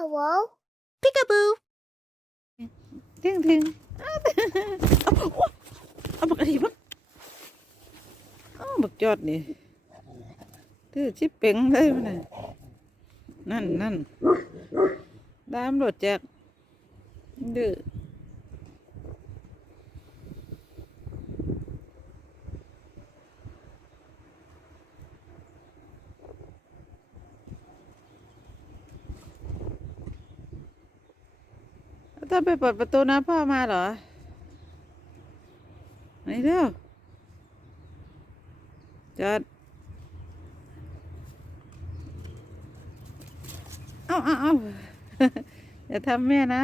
Hello? พิกาบูดึงดึงเอาเอาเอาบักอะไรบักเอาบักยอดนี่ถือชิปเป่งเลยมันน่ะนั่นนั่นดามรถแจกดื้อ ถ้าไปเปิดประตูนะพ่อมาเหรอไหนเร็วจอดเอาเอาเอาอย่าทำแม่นะ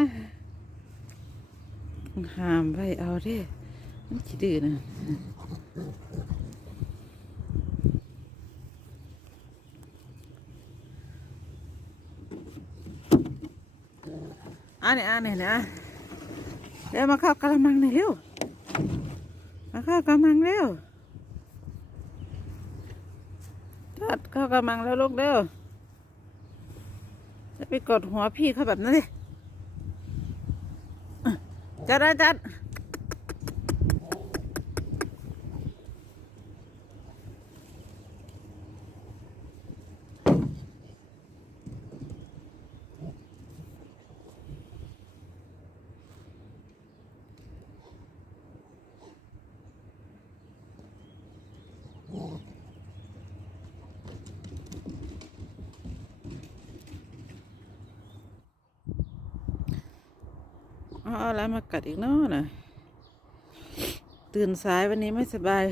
ห้ามไปเอาเดิมันขี้ดื้อนะ อันนี้อันนี้นะเดี๋ยวมาเข้ากระมังหน่อยเร็วมาเข้ากระมังเร็วจัดเข้ากระมังแล้วลูกเร็วจะไปกดหัวพี่เขาแบบนั้นเลยจัดจัด เอาเอาอะไรมากัดอีกเนาะน่ะตื่นสายวันนี้ไม่สบาย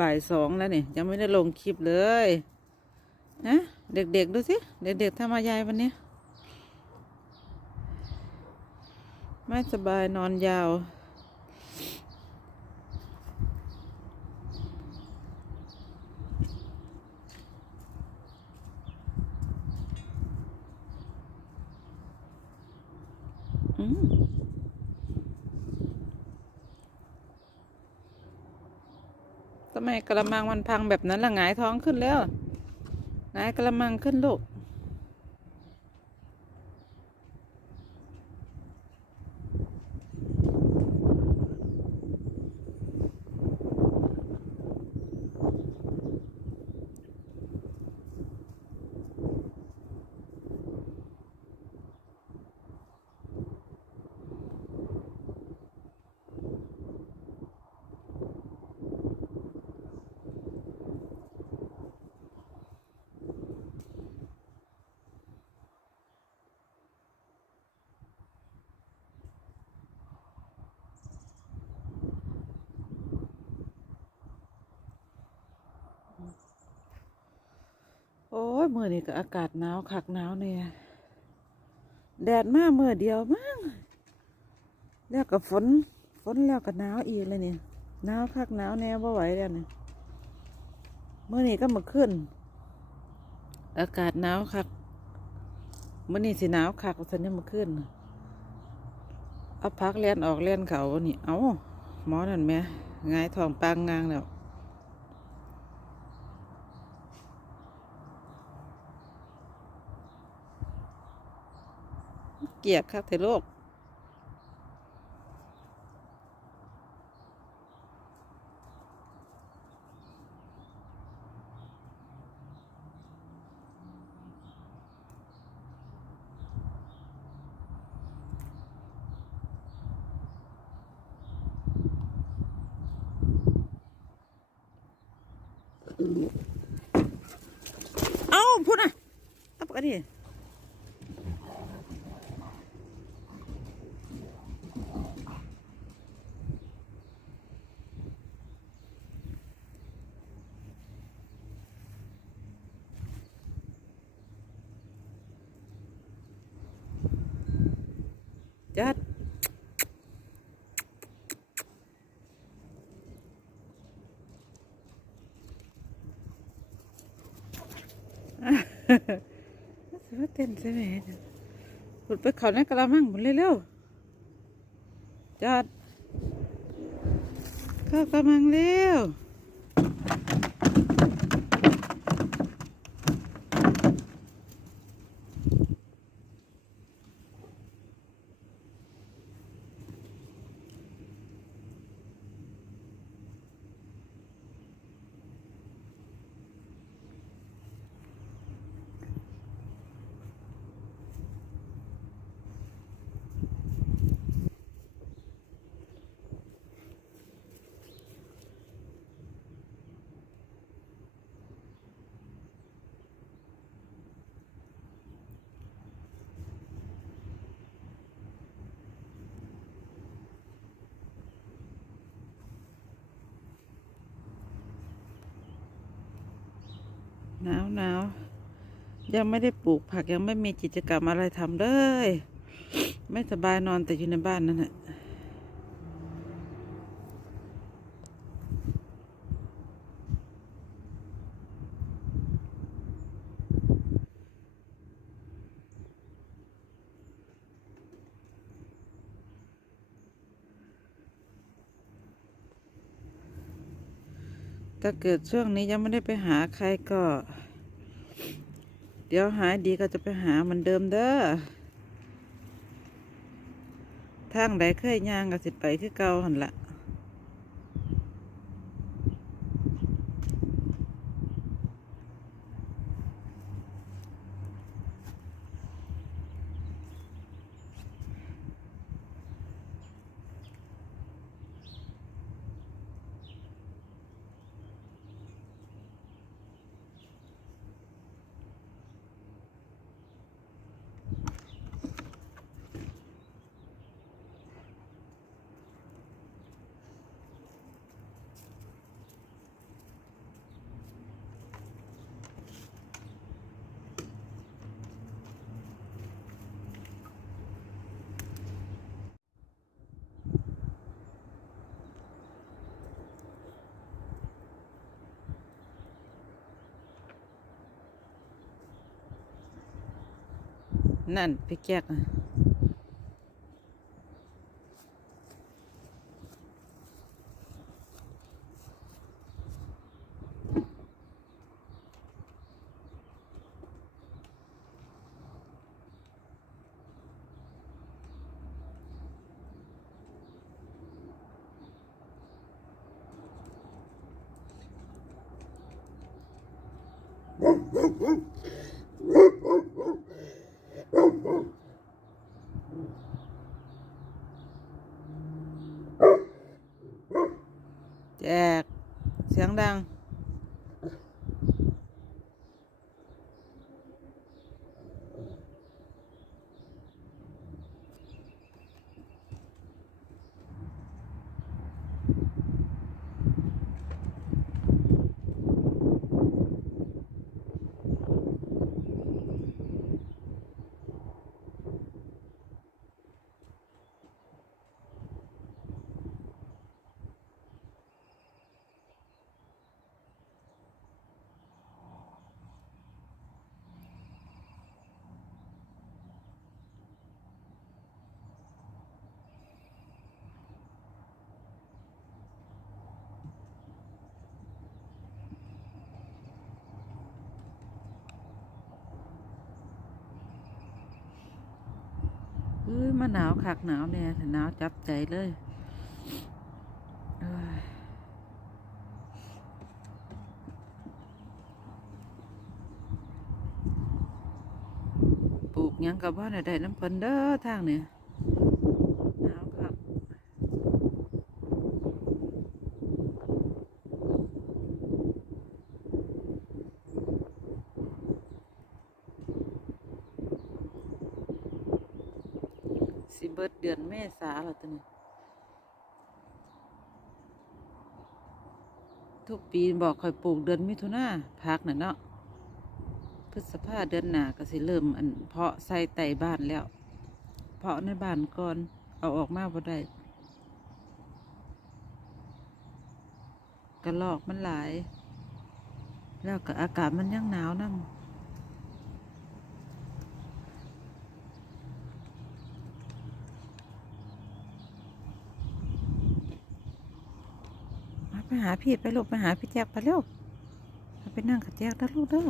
บ่ายสองแล้วเนี่ยยังไม่ได้ลงคลิปเลยนะเด็กๆดูสิเด็กๆทำมายายวันนี้ไม่สบายนอนยาวอืมทำ ไมกระมังมันพังแบบนั้นล่ะหงายท้องขึ้นแล้วหงายกระมังขึ้นลูก ยมื่อนี้ก็อากาศหนาวคักหนาวเนี่ยแดดมากเมื่อเดียวมั้งแล้วก็ฝนฝนแล้วก็หนาวอีกเลยเนี่ยหนาวคักหนาวแน่บ่ไหวแล้วเนี่ยเมื่อนี้ก็มาขึ้น อากาศหนาวคักเมื่อนี้สิหนาวคักสันนี่มาขึ้นเอาพักเลียนออกเลียนเขานี่เอาหมอนั่นแหม่งายทองปางงางแล้ว เกลียดครับเทโลกเอ้าพูดนะเอาปกติ จัด สวัสดีเต้นใช่ไหมหลุดไปเขาในกระมังหมดเร็วๆจอดเข้ากระมังเร็ว หนาวหนาวยังไม่ได้ปลูกผักยังไม่มีกิจกรรมอะไรทำเลย ไม่สบายนอนแต่อยู่ในบ้านนั่นแหละ ถ้าเกิดช่วงนี้ยังไม่ได้ไปหาใครก็ เดี๋ยวหายดีก็จะไปหาเหมือนเดิมเด้อทางใดเคยย่างก็สิไปคือเก่าหันละ นั่นพี่แจ๊ก แจก เสียงดัง เอ้ยมาหนาวคักหนาวเนี่ยหนาวจับใจเลยปลูกยังกับว่าได้น้ำเพิ่นเด้อทางเนี่ยหนาวคัก สิเบิดเดือนเมษาล้วตัวนี้ทุกปีบอกคอยปลูกเดือนมิถุนาพักน่ะเนาะพฤษภาเดือนหนาก็สิเริ่มอันเพาะใส่ไต่บ้านแล้ว เพาะในบ้านก่อนเอาออกมาบ่ได้กระลอกมันหลาย แล้วก็อากาศมันยังหนาวนำมาไป หาพี่ไปลูกไปหาพี่แจ๊กไปเร็วไปนั่งกับแจ๊กนะลูกเด้อ